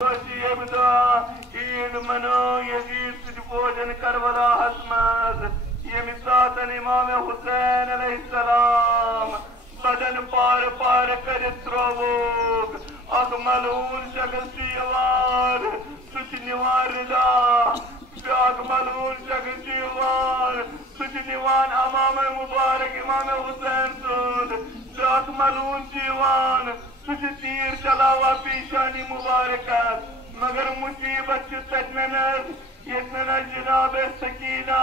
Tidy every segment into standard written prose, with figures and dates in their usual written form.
ईद मनो यजीद भोजन करबला हसमत ये मिसातन इमाम हुसैन अलैहिस्सलाम बदन पार पार कर त्रोवोग अग मलून शगसी वार सुच निवार दा अग मलून शगसी वार सुच निवान अमाम मुबारक इमाम हुसैन सुद अग मलून जीवान सुच तीर चलावा पीशानी मुबारक मगर मुसीबत तजनस यतनस जनाब सकीना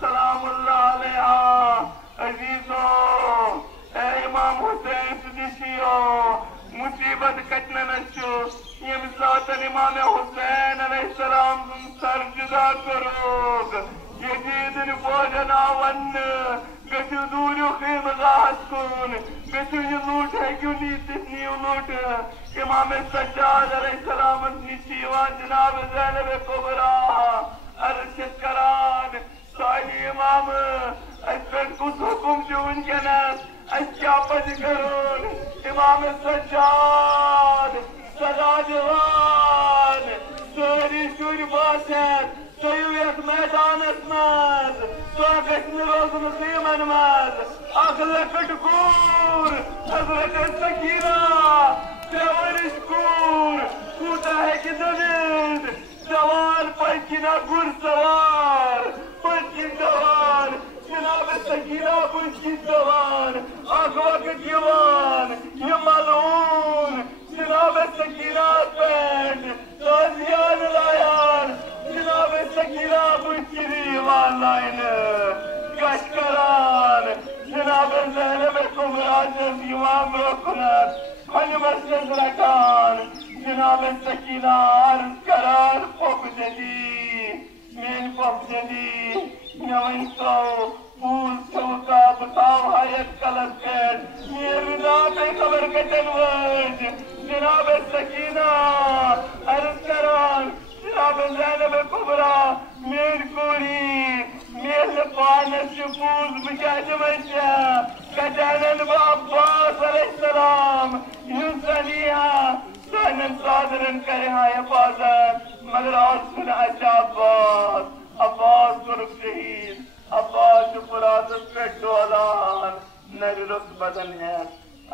सलामुल्लाह अलैहा अजीजो ए इमाम हुसैन सुदिशियो मुसीबत कटनस यम सातन इमाम हुसैन अलैहिस्सलाम सर जुदा करोग यजीदन भोजन आवन गजु दूर खीम राहत कुन गजु ये लूट है क्यों नी लूट इमाम सज्जाद अलैहिस्सलाम निशीवान जनाब ज़ैनब कुबरा अर्शद करान साहिब इमाम अस्पत कुछ हुकुम जो उनकनस क्या पद करोन इमाम सज्जाद सदा जवान सारी शुर बासत सयुयत मैदान मज स्वागत रोज मुस्लिमन मज अगल कटकूर हजरत सकीना सेवरिशकूर कूटा है कि दलीद सवार पलकिना गुर सवार पलकिन सवार जनाब सकीना पुलकिन सवार आगवक जवान ये मालूम जनाब सकीना पेंट ताजियान लायान जनाब सकीना पुलकिरी वालाइन कशकरान जनाब ज़ैनब कुबरा इमाम रोकनत खन मस्जिद रकान जनाब सकीना अर्ज करार पप जदी मेन पप जदी नवन सौ फूल चौका बताओ हायत कलर पेट मेरी नाम पे खबर कटन वर्ज जनाब सकीना अर्ज करान जनाब ज़ैनब कुबरा मेर कोरी मेल पानस फूल बिचाज मचा कजानन अब्बास अलैहिस्सलाम युसलिया सनन सादरन करे हाय हिफाजत मगर आज सुन अच्छा अब्बास गुरुख शहीद अब्बास फुरादत पे डोलान नगरत बदन है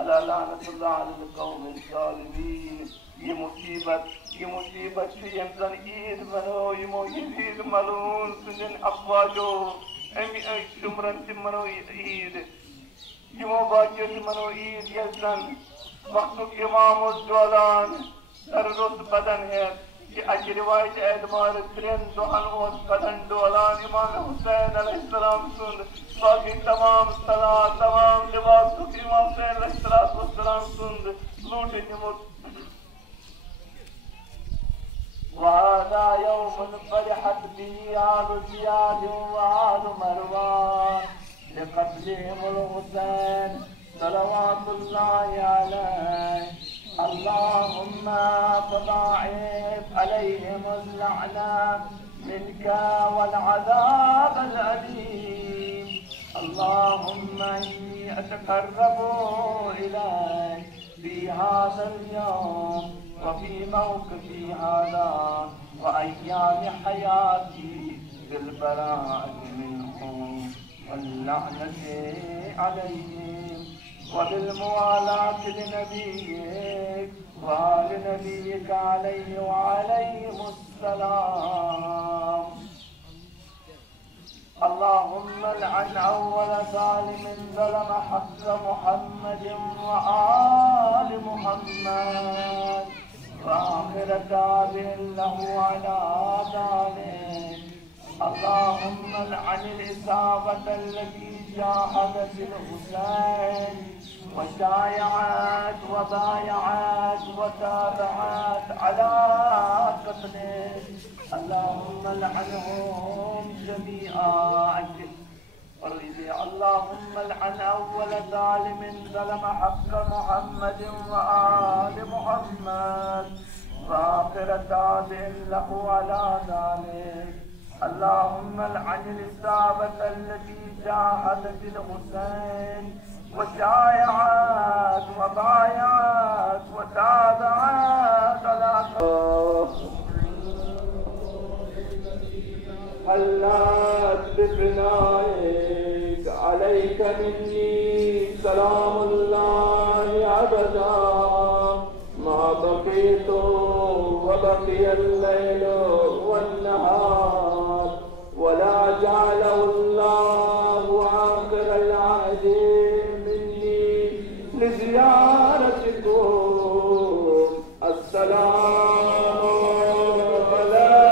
अला लानतुल्लाह अलल कौम ज़ालिमीन ये मुसीबत थी यमसन ईद मनो यमो यजीद मलून सुनन अफवाजो एमी शुमरन से मनो ईद यमो बाकियो से मनो ईद यमसन वक्तुक इमाम उद्दौलान सररुत बदन है कि अच्छी रिवायत एतबार त्रेन दोहन ओस बदन डोलान इमाम हुसैन अलैहिस्सलाम सुन बाकी तमाम सला तमाम लिबास तुक इमाम हुसैन अलैहिस्सलाम सुन लूट निमुत वहादा यौम फरहत बिही आलु ज़ियाद वआलु मरवान लिक़त्लिहिमुल हुसैन सलवातुल्लाहि अलैहि अल्लाहुम्मा फदाइफ अलैहिमुल लअना मिनका वल अज़ाबल अलीम अल्लाहुम्मा इन्नी अतक़र्रबु इलैक फी हाज़ल यौम वफी मौक़िफ़ी हाज़ा वअय्याम हयाती बिलबराअति मिनहुम वल्लअनति अलैहिम वबिलमुवालाति लिनबिय्यिक वआलि नबिय्यिक अलैहि वअलैहिमुस्सलाम अल्लाहुम्मा लअन अव्वल ज़ालिमिन ज़लम हक़्क़ मुहम्मदिन वआलि मुहम्मद वआखिर ताबिन लहु अला ज़ालिक अल्लाहुम्मा लअनिल इसाबत अल्लती जाहदत बिल हुसैन वशायअत वबायअत वताबअत अला क़त्लिह अल्लाहुम्मा लअनहुम जमीअन और इसे अल्लाहुम्मा लअन अव्वल ज़ालिमिन ज़लम हक़्क़ मुहम्मदिन वआलि मुहम्मद वआखिर ताबिन लहु अला ज़ालिक अल्लाहुम्मा लअनिल इसाबत अल्लती जाहदत बिल हुसैन وشايعات وبايعات وتابعات على حلت بفنائك عليك مني سلام الله أبدا ما بقيت وبقي الليل والنهار ولا جعله الله آخر العهد مني لزيارتكم السلام على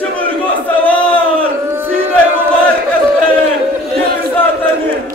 شبر کو سوار سینه مبارک است عليه